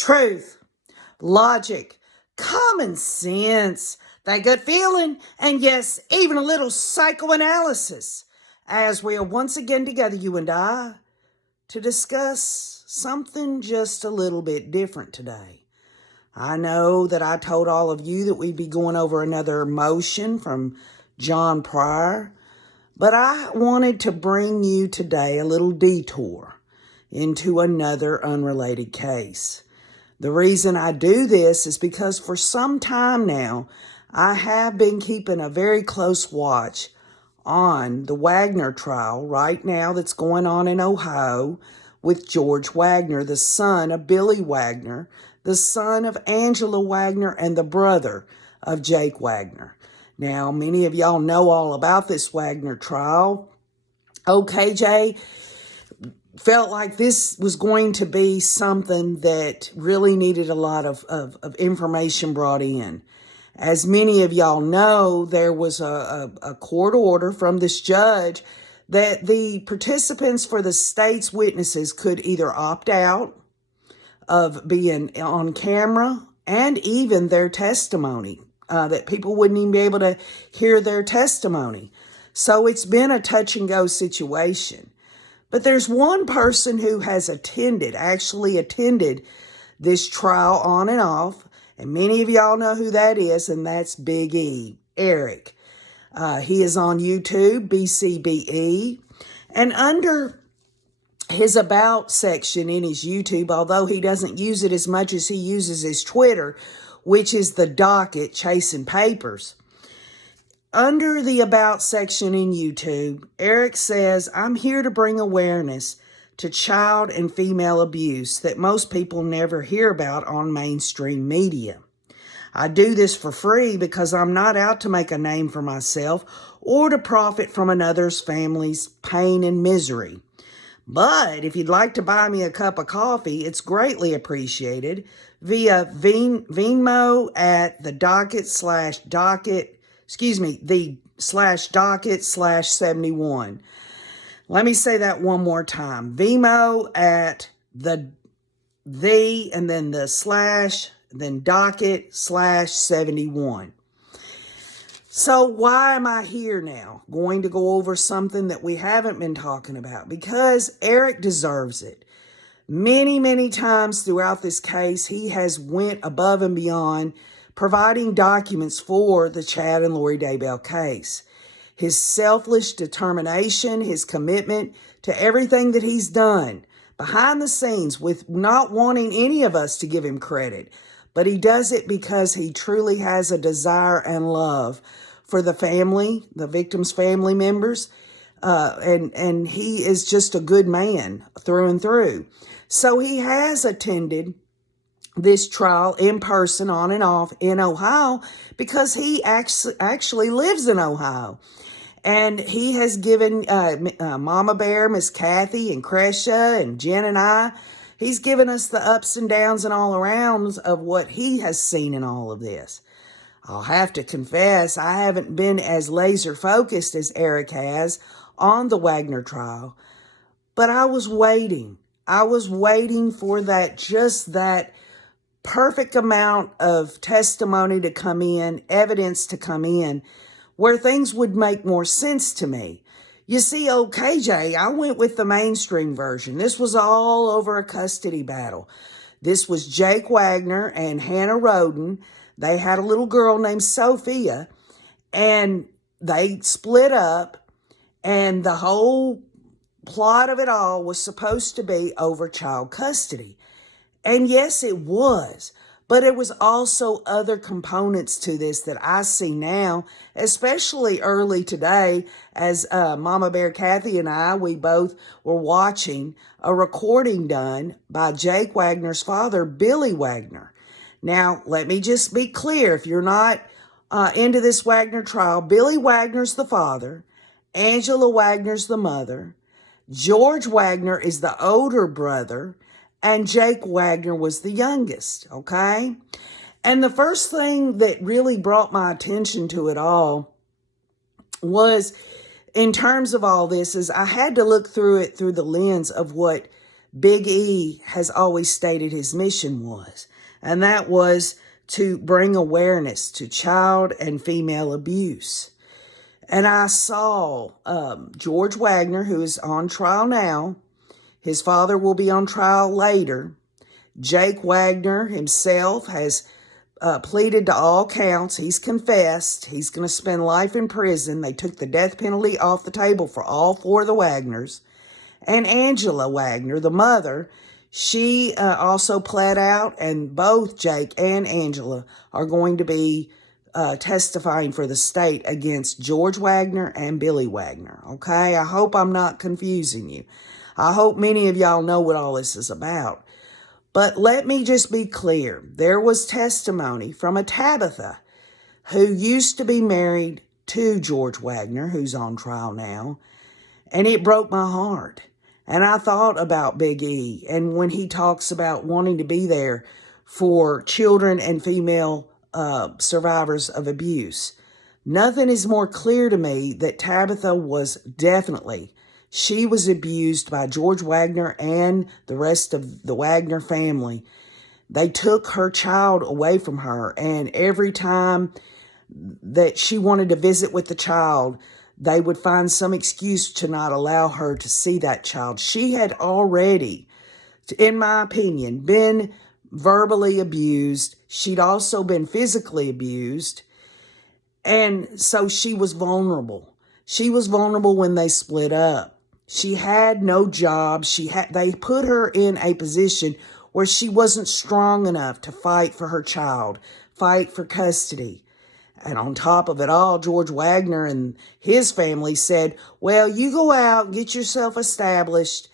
truth, logic, common sense, that good feeling, and yes, even a little psychoanalysis, as we are once again together, you and I, to discuss something just a little bit different today. I know that I told all of you that we'd be going over another motion from John Pryor, but I wanted to bring you today a little detour into another unrelated case. The reason I do this is because for some time now, I have been keeping a very close watch on the Wagner trial right now that's going on in Ohio with George Wagner, the son of Billy Wagner, the son of Angela Wagner, and the brother of Jake Wagner. Now, many of y'all know all about this Wagner trial. OKJ felt like this was going to be something that really needed a lot of information brought in. As many of y'all know, there was a court order from this judge that the participants for the state's witnesses could either opt out of being on camera and even their testimony, that people wouldn't even be able to hear their testimony. So it's been a touch and go situation. But there's one person who has actually attended this trial on and off, and many of y'all know who that is, and that's Big E, Eric. He is on YouTube, BCBE, and under his About section in his YouTube, although he doesn't use it as much as he uses his Twitter, which is the docket chasing papers. Under the About section in YouTube, Eric says, "I'm here to bring awareness to child and female abuse that most people never hear about on mainstream media. I do this for free because I'm not out to make a name for myself or to profit from another's family's pain and misery. But if you'd like to buy me a cup of coffee, it's greatly appreciated via Venmo at the /docket/71. Let me say that one more time. Venmo at the and then the slash, then docket/71. So why am I here now? Going to go over something that we haven't been talking about, because Eric deserves it. Many, many times throughout this case, he has went above and beyond providing documents for the Chad and Lori Daybell case. His selfless determination, his commitment to everything that he's done behind the scenes, with not wanting any of us to give him credit, but he does it because he truly has a desire and love for the family, the victim's family members, and he is just a good man through and through. So he has attended this trial in person, on and off, in Ohio, because he actually lives in Ohio. And he has given Mama Bear, Miss Kathy, and Cresha, and Jen and I, he's given us the ups and downs and all arounds of what he has seen in all of this. I'll have to confess, I haven't been as laser focused as Eric has on the Wagner trial, but I was waiting. I was waiting for that perfect amount of testimony to come in, evidence to come in, where things would make more sense to me. You see, OKJ, I went with the mainstream version. This was all over a custody battle. This was Jake Wagner and Hannah Roden. They had a little girl named Sophia, and they split up, and the whole plot of it all was supposed to be over child custody. And yes, it was. But it was also other components to this that I see now, especially early today, as Mama Bear Kathy and I, we both were watching a recording done by Jake Wagner's father, Billy Wagner. Now, let me just be clear. If you're not into this Wagner trial, Billy Wagner's the father, Angela Wagner's the mother, George Wagner is the older brother, and Jake Wagner was the youngest, okay? And the first thing that really brought my attention to it all was, in terms of all this, is I had to look through it through the lens of what Big E has always stated his mission was, and that was to bring awareness to child and female abuse. And I saw George Wagner, who is on trial now. His father will be on trial later. Jake Wagner himself has pleaded to all counts. He's confessed. He's going to spend life in prison. They took the death penalty off the table for all four of the Wagners. And Angela Wagner, the mother, she also pled out, and both Jake and Angela are going to be testifying for the state against George Wagner and Billy Wagner, okay? I hope I'm not confusing you. I hope many of y'all know what all this is about. But let me just be clear. There was testimony from a Tabitha who used to be married to George Wagner, who's on trial now, and it broke my heart. And I thought about Big E, and when he talks about wanting to be there for children and female survivors of abuse. Nothing is more clear to me that Tabitha was definitely, she was abused by George Wagner and the rest of the Wagner family. They took her child away from her, and every time that she wanted to visit with the child, they would find some excuse to not allow her to see that child. She had already, in my opinion, been verbally abused. She'd also been physically abused. And so she was vulnerable. She was vulnerable when they split up. She had no job. They put her in a position where she wasn't strong enough to fight for her child, fight for custody. And on top of it all, George Wagner and his family said, well, you go out, get yourself established,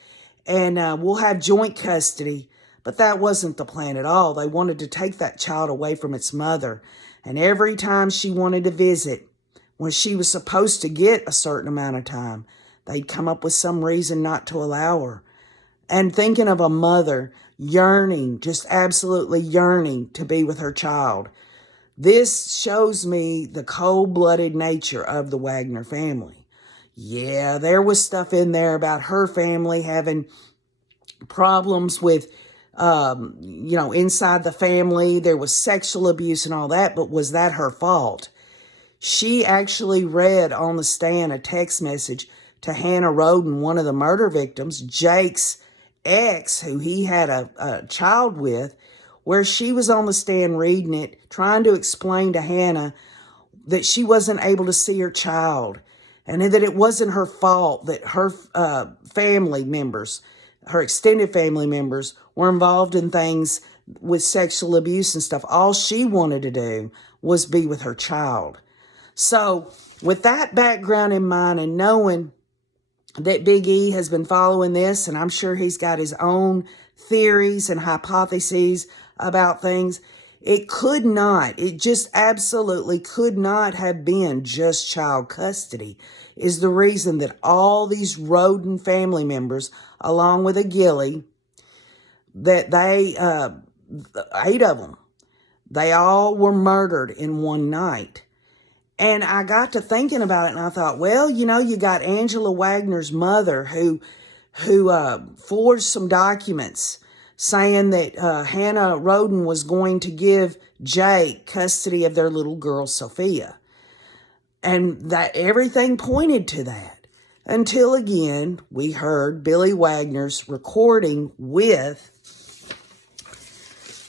and we'll have joint custody. But that wasn't the plan at all. They wanted to take that child away from its mother. And every time she wanted to visit, when she was supposed to get a certain amount of time, they'd come up with some reason not to allow her. And thinking of a mother yearning, just absolutely yearning to be with her child. This shows me the cold-blooded nature of the Wagner family. Yeah, there was stuff in there about her family having problems with, inside the family. There was sexual abuse and all that, but was that her fault? She actually read on the stand a text message to Hannah Roden, one of the murder victims, Jake's ex, who he had a child with, where she was on the stand reading it, trying to explain to Hannah that she wasn't able to see her child and that it wasn't her fault that her family members, her extended family members, were involved in things with sexual abuse and stuff. All she wanted to do was be with her child. So with that background in mind and knowing that Big E has been following this, and I'm sure he's got his own theories and hypotheses about things, it just absolutely could not have been just child custody is the reason that all these Roden family members, along with a Gilly, that they, 8 of them, they all were murdered in one night. And I got to thinking about it, and I thought, well, you got Angela Wagner's mother who forged some documents saying that Hannah Roden was going to give Jake custody of their little girl, Sophia. And that everything pointed to that. Until again, we heard Billy Wagner's recording with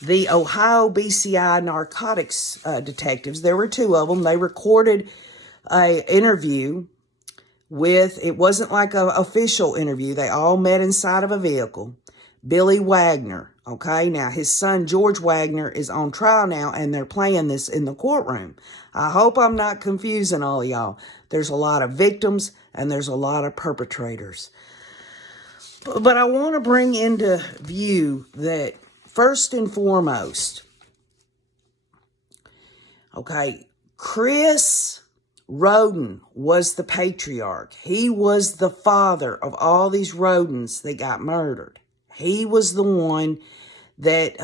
the Ohio BCI narcotics detectives. There were 2 of them. They recorded an interview with, it wasn't like an official interview. They all met inside of a vehicle. Billy Wagner, okay? Now, his son, George Wagner, is on trial now, and they're playing this in the courtroom. I hope I'm not confusing all of y'all. There's a lot of victims, and there's a lot of perpetrators. But I want to bring into view that, first and foremost, okay, Chris Roden was the patriarch. He was the father of all these Rodens that got murdered. He was the one that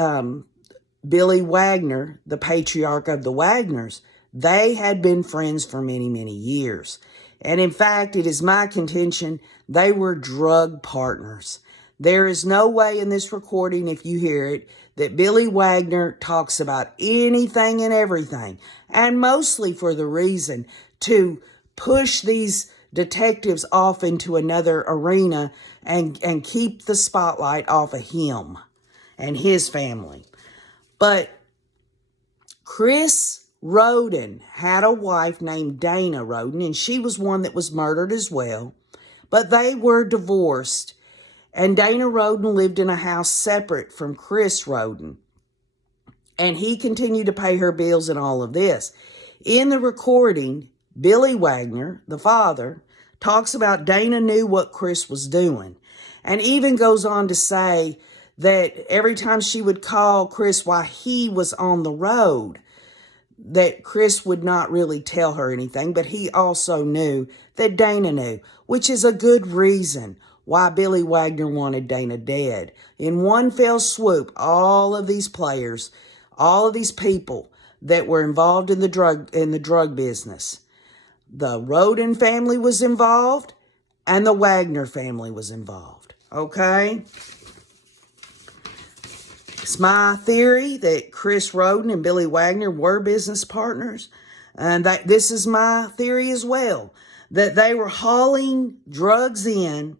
Billy Wagner, the patriarch of the Wagners, they had been friends for many, many years. And in fact, it is my contention, they were drug partners. There is no way in this recording, if you hear it, that Billy Wagner talks about anything and everything, and mostly for the reason to push these detectives off into another arena and keep the spotlight off of him and his family. But Chris Rhoden had a wife named Dana Rhoden, and she was one that was murdered as well. But they were divorced, and Dana Rhoden lived in a house separate from Chris Rhoden. And he continued to pay her bills and all of this. In the recording, Billy Wagner, the father, talks about Dana knew what Chris was doing, and even goes on to say that every time she would call Chris while he was on the road, that Chris would not really tell her anything, but he also knew that Dana knew, which is a good reason why Billy Wagner wanted Dana dead. In one fell swoop, all of these players, all of these people that were involved in the drug business, the Rhoden family was involved, and the Wagner family was involved. Okay? It's my theory that Chris Rhoden and Billy Wagner were business partners. And that this is my theory as well, that they were hauling drugs in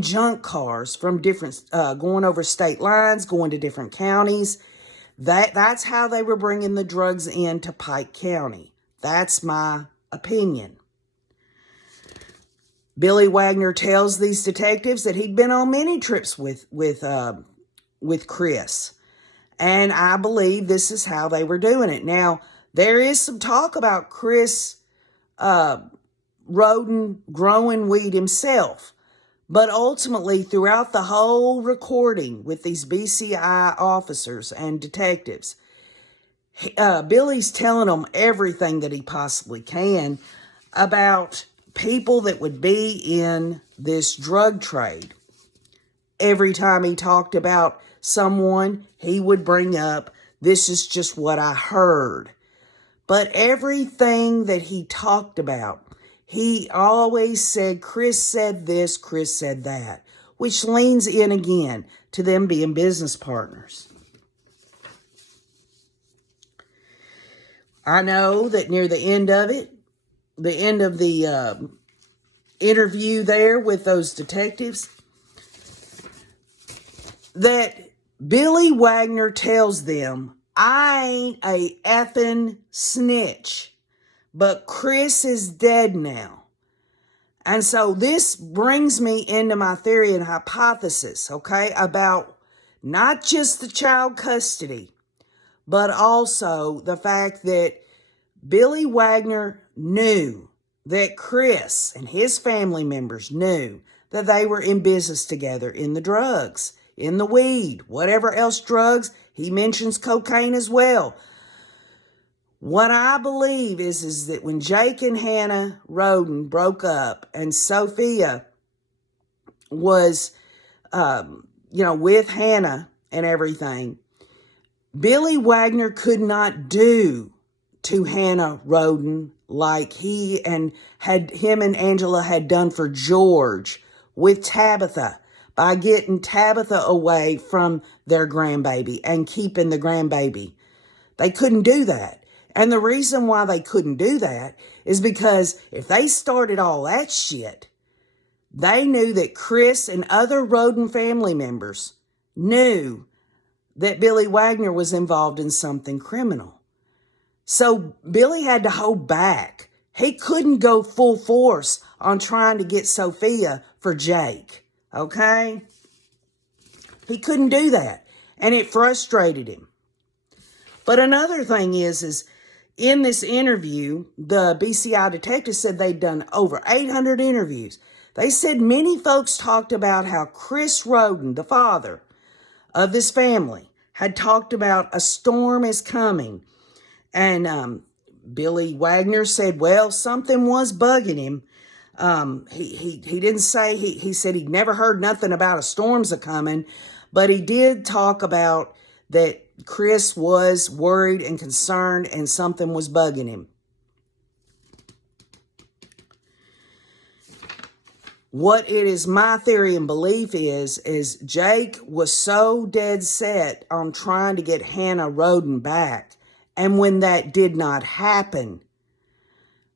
junk cars from different, going over state lines, going to different counties. That's how they were bringing the drugs into Pike County. That's my opinion. Billy Wagner tells these detectives that he'd been on many trips with Chris. And I believe this is how they were doing it. Now, there is some talk about Chris Rhoden growing weed himself. But ultimately, throughout the whole recording with these BCI officers and detectives, Billy's telling them everything that he possibly can about people that would be in this drug trade. Every time he talked about someone, he would bring up, this is just what I heard. But everything that he talked about, he always said, Chris said this, Chris said that, which leans in again to them being business partners. I know that near the end of it, the end of the interview there with those detectives, that Billy Wagner tells them, I ain't a effing snitch, but Chris is dead now. And so this brings me into my theory and hypothesis, okay, about not just the child custody, but also the fact that Billy Wagner knew that Chris and his family members knew that they were in business together in the drugs, in the weed, whatever else drugs. He mentions cocaine as well. What I believe is that when Jake and Hannah Rhoden broke up and Sophia was, with Hannah and everything, Billy Wagner could not do to Hannah Rhoden like him and Angela had done for George with Tabitha, by getting Tabitha away from their grandbaby and keeping the grandbaby. They couldn't do that. And the reason why they couldn't do that is because if they started all that shit, they knew that Chris and other Rhoden family members knew that Billy Wagner was involved in something criminal. So Billy had to hold back. He couldn't go full force on trying to get Sophia for Jake. Okay? He couldn't do that. And it frustrated him. But another thing is in this interview, the BCI detectives said they'd done over 800 interviews. They said many folks talked about how Chris Rhoden, the father of this family, had talked about a storm is coming. And Billy Wagner said, well, something was bugging him. He didn't say, he said he'd never heard nothing about a storm's a-coming, but he did talk about that Chris was worried and concerned and something was bugging him. What it is, my theory and belief is Jake was so dead set on trying to get Hannah Roden back. And when that did not happen,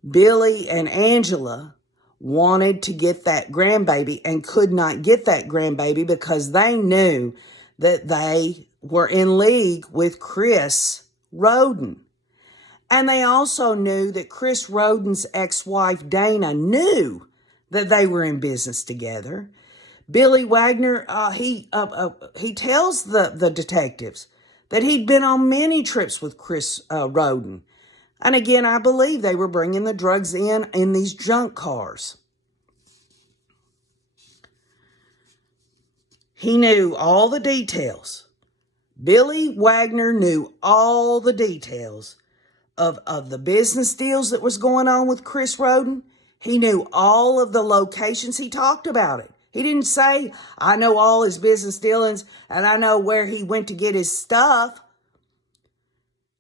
Billy and Angela wanted to get that grandbaby and could not get that grandbaby because they knew that they were in league with Chris Roden. And they also knew that Chris Roden's ex-wife, Dana, knew that they were in business together. Billy Wagner, he tells the detectives that he'd been on many trips with Chris Roden. And again, I believe they were bringing the drugs in these junk cars. He knew all the details. Billy Wagner knew all the details of the business deals that was going on with Chris Roden. He knew all of the locations. He talked about it. He didn't say, I know all his business dealings and I know where he went to get his stuff.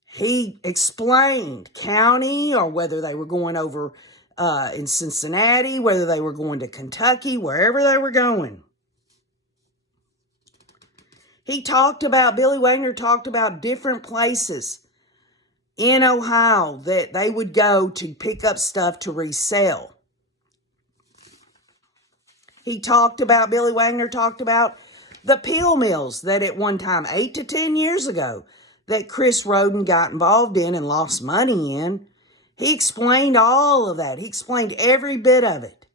He explained county, or whether they were going over in Cincinnati, whether they were going to Kentucky, wherever they were going. Billy Wagner talked about different places in Ohio that they would go to pick up stuff to resell. Billy Wagner talked about the peel mills that at one time, 8 to 10 years ago, that Chris Roden got involved in and lost money in. He explained all of that. He explained every bit of it.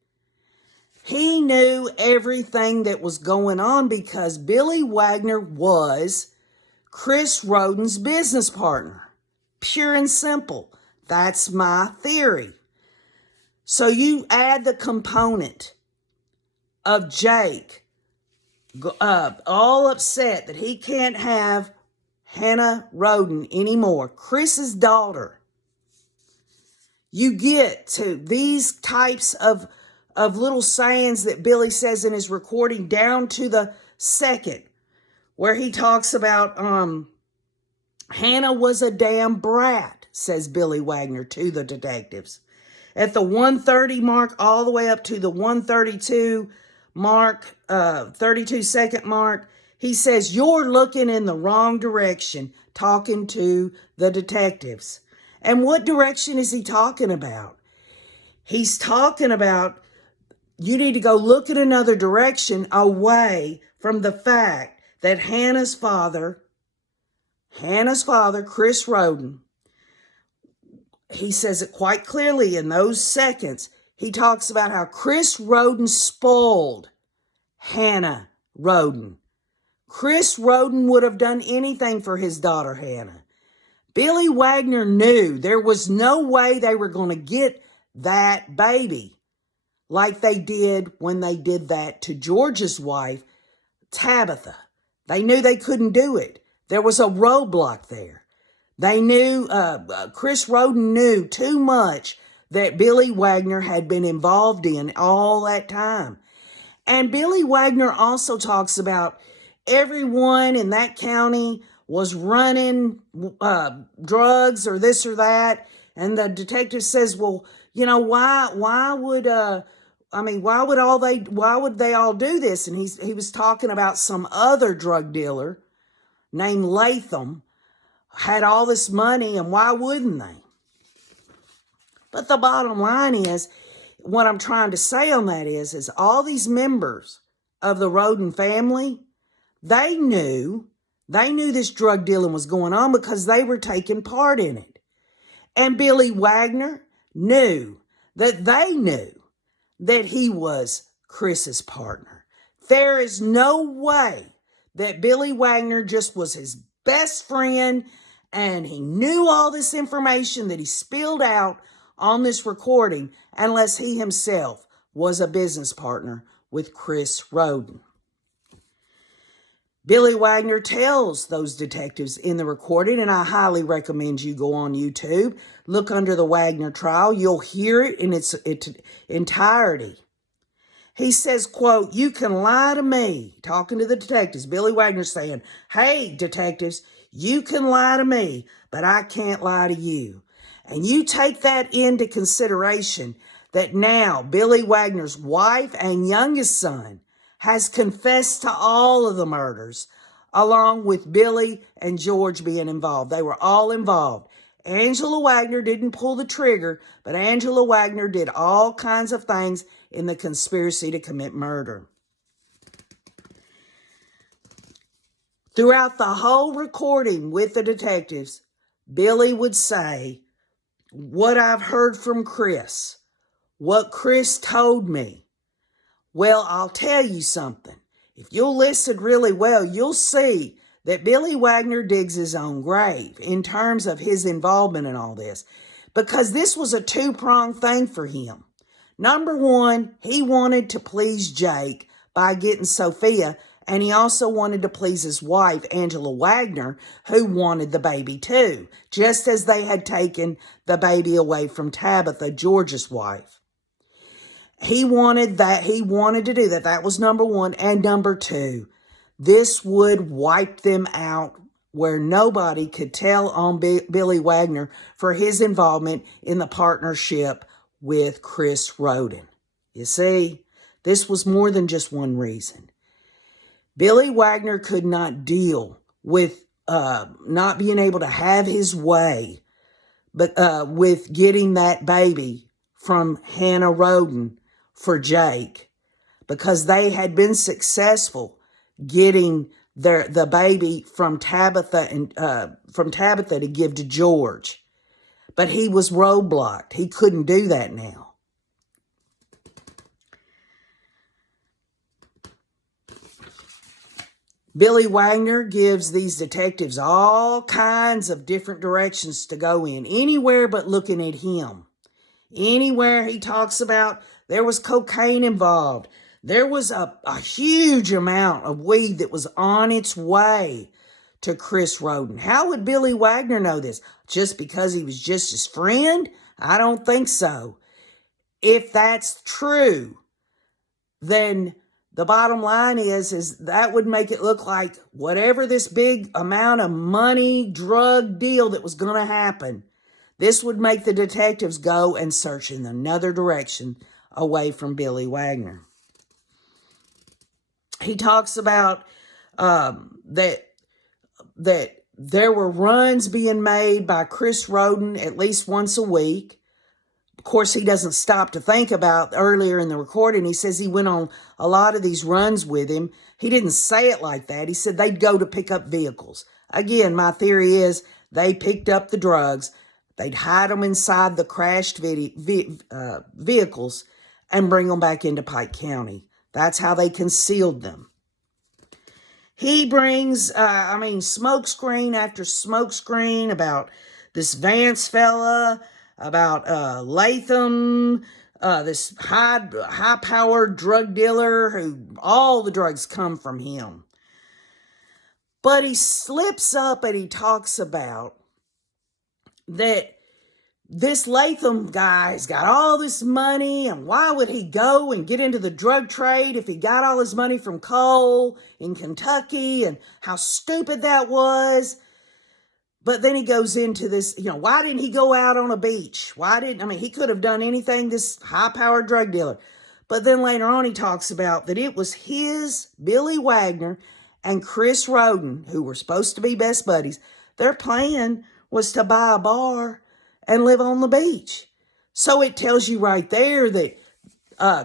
He knew everything that was going on because Billy Wagner was Chris Roden's business partner. Pure and simple. That's my theory. So you add the component of Jake all upset that he can't have Hannah Roden anymore, Chris's daughter. You get to these types of little sayings that Billy says in his recording, down to the second, where he talks about Hannah was a damn brat, says Billy Wagner to the detectives. At the 1:30 mark, all the way up to the 1:32 mark, 32-second mark, he says, you're looking in the wrong direction, talking to the detectives. And what direction is he talking about? He's talking about you need to go look at another direction away from the fact that Hannah's father, Chris Roden, he says it quite clearly in those seconds. He talks about how Chris Roden spoiled Hannah Roden. Chris Roden would have done anything for his daughter, Hannah. Billy Wagner knew there was no way they were going to get that baby like they did when they did that to George's wife, Tabitha. They knew they couldn't do it. There was a roadblock there. They knew, Chris Roden knew too much that Billy Wagner had been involved in all that time. And Billy Wagner also talks about everyone in that county was running drugs or this or that. And the detective says, well, you know, why would they all do this? And he was talking about some other drug dealer named Latham had all this money, and why wouldn't they? But the bottom line is, what I'm trying to say on that is all these members of the Roden family, they knew this drug dealing was going on because they were taking part in it. And Billy Wagner knew that he was Chris's partner. There is no way that Billy Wagner just was his best friend and he knew all this information that he spilled out on this recording unless he himself was a business partner with Chris Roden. Billy Wagner tells those detectives in the recording, and I highly recommend you go on YouTube, look under the Wagner trial. You'll hear it in its entirety. He says, quote, you can lie to me, talking to the detectives. Billy Wagner saying, hey, detectives, you can lie to me, but I can't lie to you. And you take that into consideration. that now Billy Wagner's wife and youngest son has confessed to all of the murders, along with Billy and George being involved. They were all involved. Angela Wagner didn't pull the trigger, but Angela Wagner did all kinds of things in the conspiracy to commit murder. Throughout the whole recording with the detectives, Billy would say, "What I've heard from Chris, what Chris told me." Well, I'll tell you something. If you'll listen really well, you'll see that Billy Wagner digs his own grave in terms of his involvement in all this, because this was a two-pronged thing for him. Number one, he wanted to please Jake by getting Sophia, and he also wanted to please his wife, Angela Wagner, who wanted the baby too, just as they had taken the baby away from Tabitha, George's wife. He wanted to do that. That was number one. And number two, this would wipe them out where nobody could tell on Billy Wagner for his involvement in the partnership with Chris Roden. You see, this was more than just one reason. Billy Wagner could not deal with not being able to have his way, but with getting that baby from Hannah Roden for Jake, because they had been successful getting the baby from Tabitha to give to George, but he was roadblocked. He couldn't do that now. Billy Wagner gives these detectives all kinds of different directions to go in, anywhere but looking at him. Anywhere he talks about there was cocaine involved. There was a huge amount of weed that was on its way to Chris Roden. How would Billy Wagner know this? Just because he was just his friend? I don't think so. If that's true, then the bottom line is that would make it look like whatever this big amount of money, drug deal that was going to happen, this would make the detectives go and search in another direction away from Billy Wagner. He talks about that there were runs being made by Chris Roden at least once a week. Of course, he doesn't stop to think about earlier in the recording. He says he went on a lot of these runs with him. He didn't say it like that. He said they'd go to pick up vehicles. Again, my theory is they picked up the drugs. They'd hide them inside the crashed vehicles and bring them back into Pike County. That's how they concealed them. He brings, smoke screen after smoke screen about this Vance fella, about Latham, this high-powered drug dealer who all the drugs come from him. But he slips up and he talks about that this Latham guy's got all this money, and why would he go and get into the drug trade if he got all his money from coal in Kentucky, and how stupid that was. But then he goes into this, why didn't he go out on a beach? He could have done anything, this high-powered drug dealer. But then later on he talks about that it was Billy Wagner, and Chris Roden, who were supposed to be best buddies. Their plan was to buy a bar and live on the beach. So it tells you right there that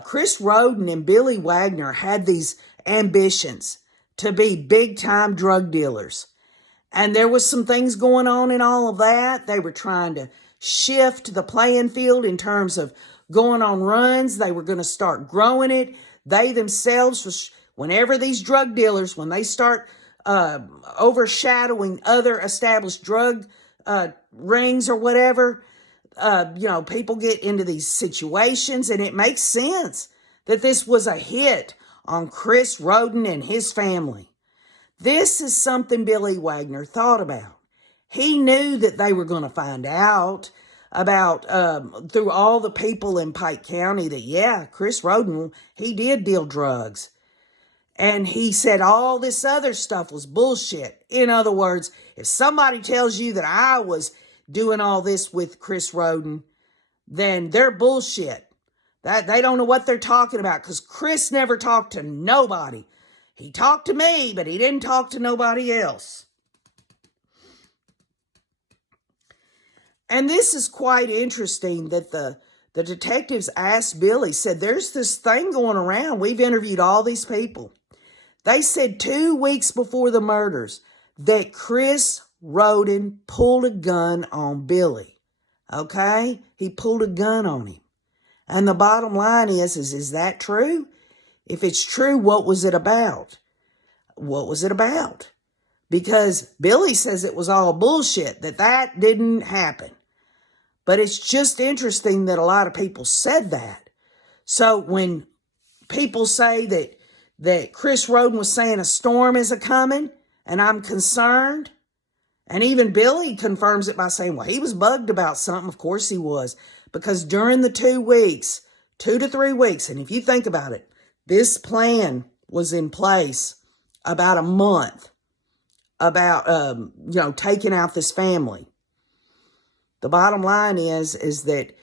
Chris Roden and Billy Wagner had these ambitions to be big-time drug dealers. And there was some things going on in all of that. They were trying to shift the playing field in terms of going on runs. They were going to start growing it. They themselves, whenever these drug dealers, when they start overshadowing other established drug rings or whatever, people get into these situations, and it makes sense that this was a hit on Chris Roden and his family. This is something Billy Wagner thought about. He knew that they were going to find out about, through all the people in Pike County, that, Chris Roden, he did deal drugs. And he said all this other stuff was bullshit. In other words, if somebody tells you that I was doing all this with Chris Roden, then they're bullshit. That they don't know what they're talking about, because Chris never talked to nobody. He talked to me, but he didn't talk to nobody else. And this is quite interesting that the detectives asked Billy, said, there's this thing going around. We've interviewed all these people. They said 2 weeks before the murders that Chris Roden pulled a gun on Billy. Okay? He pulled a gun on him. And the bottom line is that true? If it's true, what was it about? What was it about? Because Billy says it was all bullshit, that didn't happen. But it's just interesting that a lot of people said that. So when people say that Chris Roden was saying a storm is a-coming, and I'm concerned, and even Billy confirms it by saying, well, he was bugged about something. Of course he was. Because during the 2 weeks, 2 to 3 weeks, and if you think about it, this plan was in place about a month about, taking out this family. The bottom line is that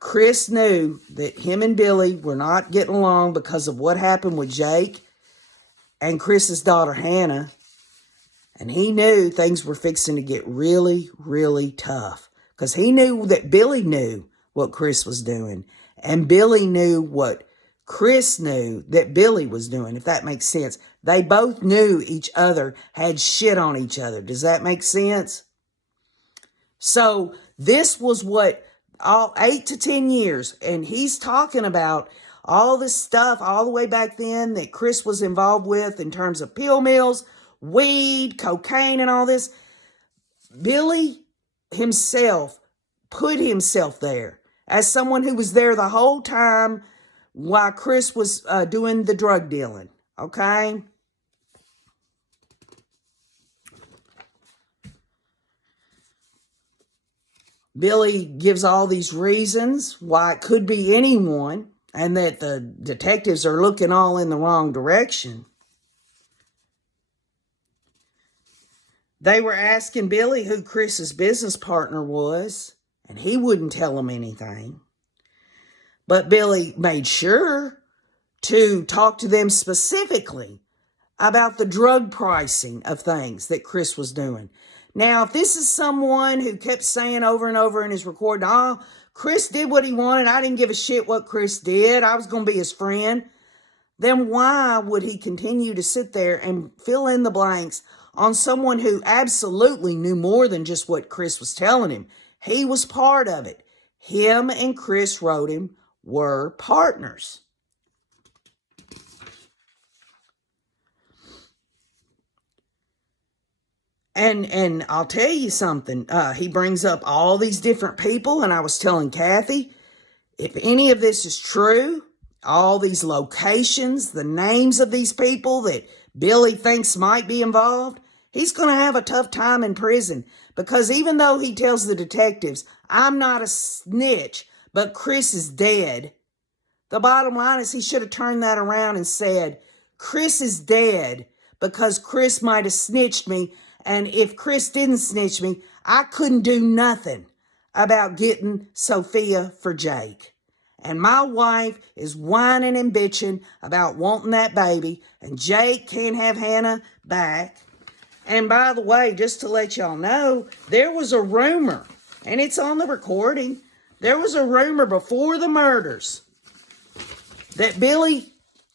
Chris knew that him and Billy were not getting along because of what happened with Jake and Chris's daughter, Hannah. And he knew things were fixing to get really, really tough. Because he knew that Billy knew what Chris was doing. And Billy knew what Chris knew that Billy was doing, if that makes sense. They both knew each other had shit on each other. Does that make sense? So this was what, all 8 to 10 years. And he's talking about all this stuff all the way back then that Chris was involved with in terms of pill mills, weed, cocaine, and all this. Billy himself put himself there as someone who was there the whole time while Chris was doing the drug dealing, okay? Billy gives all these reasons why it could be anyone and that the detectives are looking all in the wrong direction. They were asking Billy who Chris's business partner was, and he wouldn't tell them anything. But Billy made sure to talk to them specifically about the drug pricing of things that Chris was doing. Now, if this is someone who kept saying over and over in his recording, oh, Chris did what he wanted, I didn't give a shit what Chris did, I was going to be his friend, then why would he continue to sit there and fill in the blanks on someone who absolutely knew more than just what Chris was telling him? He was part of it. Him and Chris Roden were partners. And I'll tell you something. He brings up all these different people, and I was telling Kathy, if any of this is true, all these locations, the names of these people that Billy thinks might be involved, he's going to have a tough time in prison. Because even though he tells the detectives, I'm not a snitch, but Chris is dead, the bottom line is he should have turned that around and said, Chris is dead because Chris might have snitched me. And if Chris didn't snitch me, I couldn't do nothing about getting Sophia for Jake. And my wife is whining and bitching about wanting that baby. And Jake can't have Hannah back. And by the way, just to let y'all know, there was a rumor, and it's on the recording. There was a rumor before the murders that Billy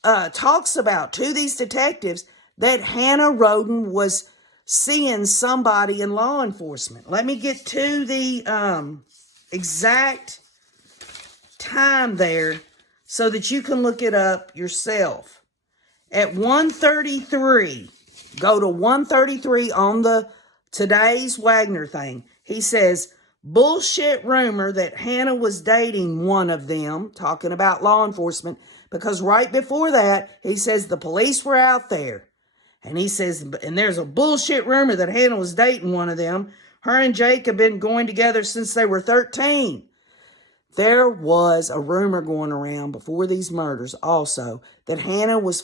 talks about to these detectives that Hannah Roden was seeing somebody in law enforcement. Let me get to the exact time there so that you can look it up yourself. At 1:33, go to 1:33 on the today's Wagner thing. He says, bullshit rumor that Hannah was dating one of them, talking about law enforcement, because right before that, he says the police were out there. And he says, and there's a bullshit rumor that Hannah was dating one of them. Her and Jake have been going together since they were 13. There was a rumor going around before these murders also that Hannah was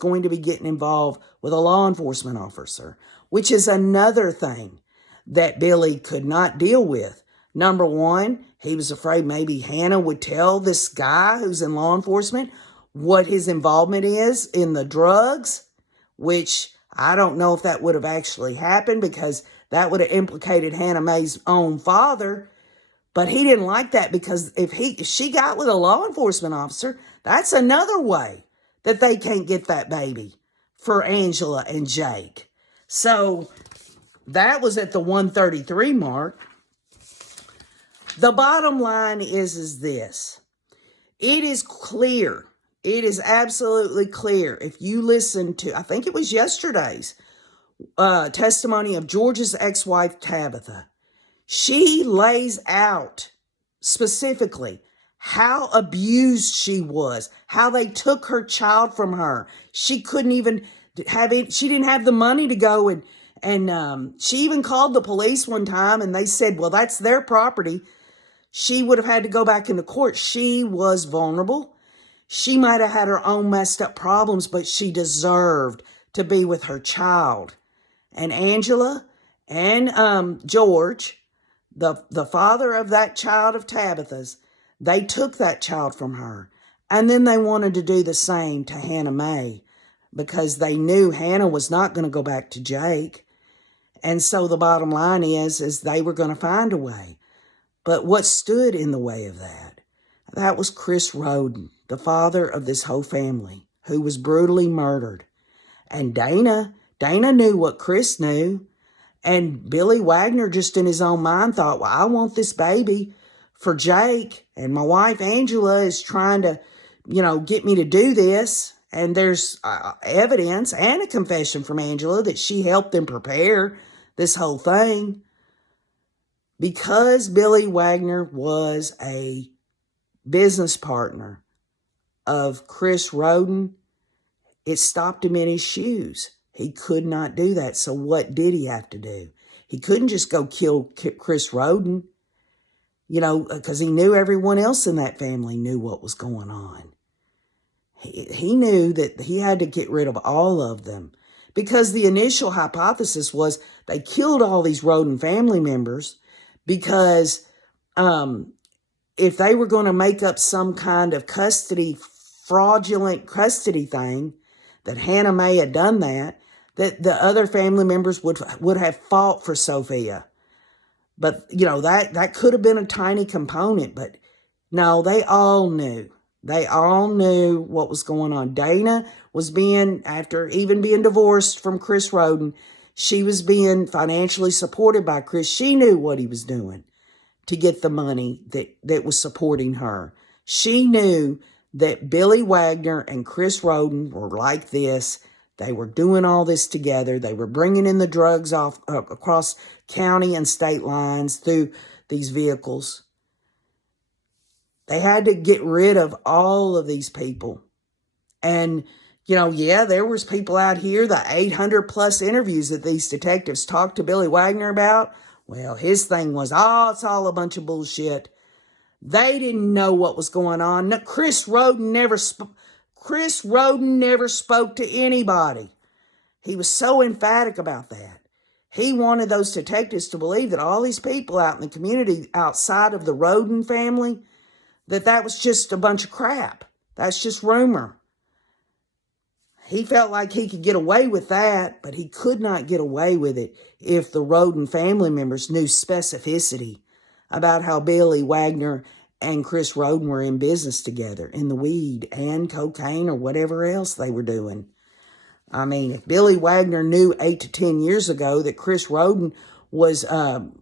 going to be getting involved with a law enforcement officer, which is another thing that Billy could not deal with. Number one, he was afraid maybe Hannah would tell this guy who's in law enforcement what his involvement is in the drugs, which I don't know if that would have actually happened because that would have implicated Hannah Mae's own father. But he didn't like that because if she got with a law enforcement officer, that's another way that they can't get that baby for Angela and Jake. So that was at the 133 mark. The bottom line is this. It is clear. It is absolutely clear. If you listen to, I think it was yesterday's testimony of George's ex-wife, Tabitha, she lays out specifically how abused she was, how they took her child from her. She couldn't even have it. She didn't have the money to go and she even called the police one time and they said, well, that's their property. She would have had to go back into court. She was vulnerable. She might have had her own messed up problems, but she deserved to be with her child. And Angela and George, the father of that child of Tabitha's, they took that child from her. And then they wanted to do the same to Hannah Mae because they knew Hannah was not going to go back to Jake. And so the bottom line is they were going to find a way. But what stood in the way of that? That was Chris Rhoden, the father of this whole family, who was brutally murdered. And Dana knew what Chris knew. And Billy Wagner just in his own mind thought, well, I want this baby for Jake. And my wife, Angela, is trying to, get me to do this. And there's evidence and a confession from Angela that she helped them prepare this whole thing. Because Billy Wagner was a business partner of Chris Rhoden, it stopped him in his shoes. He could not do that. So what did he have to do? He couldn't just go kill Chris Rhoden, because he knew everyone else in that family knew what was going on. He knew that he had to get rid of all of them because the initial hypothesis was they killed all these Rhoden family members because if they were going to make up some kind of fraudulent custody thing, that Hannah Mae had done that the other family members would have fought for Sophia. But, that could have been a tiny component. But no, they all knew. They all knew what was going on. Dana was after even being divorced from Chris Rhoden, she was being financially supported by Chris. She knew what he was doing to get the money that was supporting her. She knew that Billy Wagner and Chris Rhoden were like this. They were doing all this together. They were bringing in the drugs across county and state lines through these vehicles. They had to get rid of all of these people. And, there was people out here, the 800 plus interviews that these detectives talked to Billy Wagner about. Well, his thing was, it's all a bunch of bullshit. They didn't know what was going on. No, Chris Rhoden never spoke to anybody. He was so emphatic about that. He wanted those detectives to believe that all these people out in the community outside of the Rhoden family, that was just a bunch of crap. That's just rumor. He felt like he could get away with that, but he could not get away with it if the Rhoden family members knew specificity about how Billy Wagner and Chris Rhoden were in business together in the weed and cocaine or whatever else they were doing. I mean, if Billy Wagner knew 8 to 10 years ago that Chris Rhoden was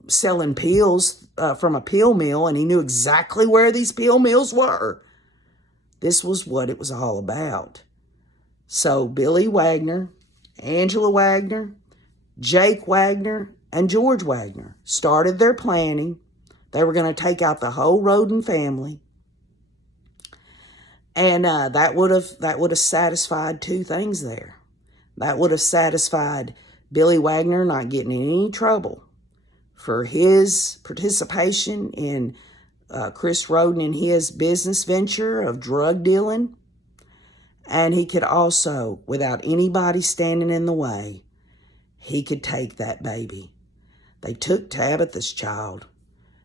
selling pills from a pill mill and he knew exactly where these pill mills were, this was what it was all about. So Billy Wagner, Angela Wagner, Jake Wagner, and George Wagner started their planning. They were going to take out the whole Rhoden family. And that would have satisfied two things there. That would have satisfied Billy Wagner not getting in any trouble for his participation in Chris Rhoden and his business venture of drug dealing. And he could also, without anybody standing in the way, he could take that baby. They took Tabitha's child.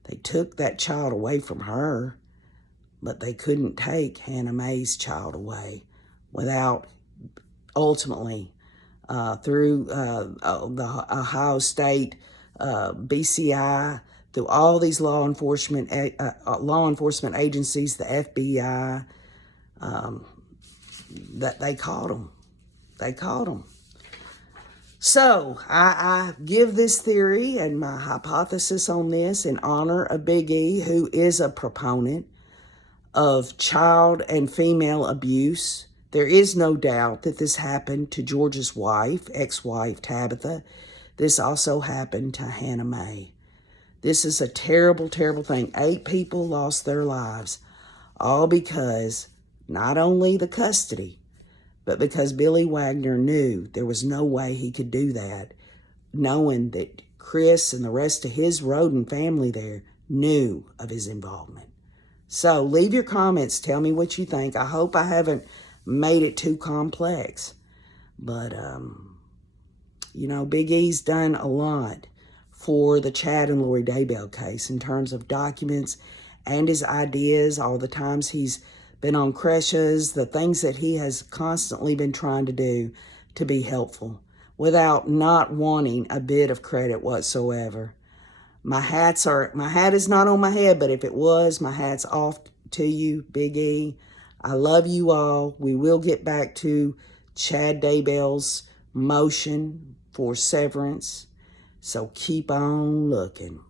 They took that child away from her, but they couldn't take Hannah Mae's child away without ultimately, through the Ohio State, BCI, through all these law enforcement agencies, the FBI, that they caught them. They caught them. So I give this theory and my hypothesis on this in honor of Big E, who is a proponent of child and female abuse. There is no doubt that this happened to George's wife, ex-wife Tabitha. This also happened to Hannah Mae. This is a terrible, terrible thing. 8 people lost their lives, all because not only the custody, but because Billy Wagner knew there was no way he could do that, knowing that Chris and the rest of his rodent family there knew of his involvement. So leave your comments. Tell me what you think. I hope I haven't made it too complex. But, you know, Big E's done a lot for the Chad and Lori Daybell case in terms of documents and his ideas, all the times he's been on creches, the things that he has constantly been trying to do to be helpful without not wanting a bit of credit whatsoever. My hat is not on my head, but if it was, my hat's off to you, Big E. I love you all. We will get back to Chad Daybell's motion for severance. So keep on looking.